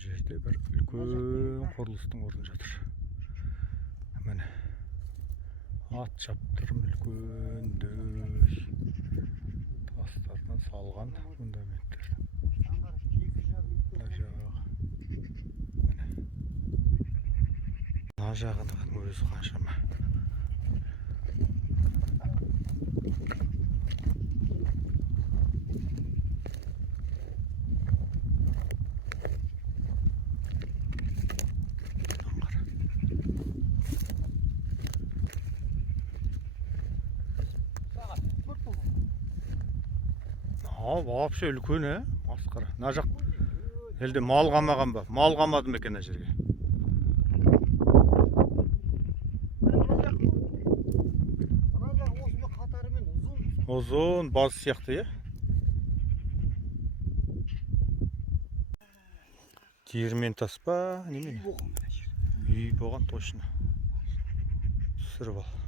жерде бір үлкен құрылыстың орны жатыр. Міне ат шаптырым үлкендөй тастардан салған фундаменттер. Мына жағының өзі қаншама. Вообще үлкен, масқара. Мына жақ елде мал қамаған ба? Мал қамады ма екен мына жерге? Ұзын, баз сияқты, Диірмен тас па? Неме? Үй болған точно. Түсіріп ал.